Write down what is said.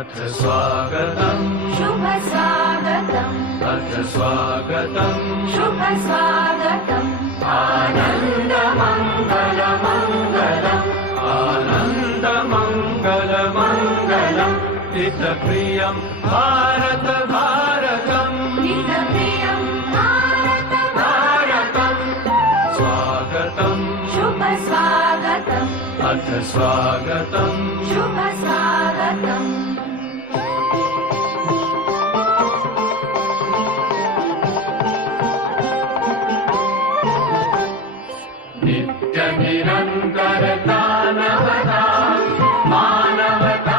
अथ स्वागतम् शुभ स्वागतम् अथ स्वागतम् शुभ स्वागतम् आनन्द मङ्गल मङ्गलम् आनन्द मङ्गल मङ्गलम् हितप्रियं भारत भारतम् हितप्रियं भारत भारतम् स्वागतम् शुभ स्वागतम् अथ स्वागतम् शुभ स्वागतम्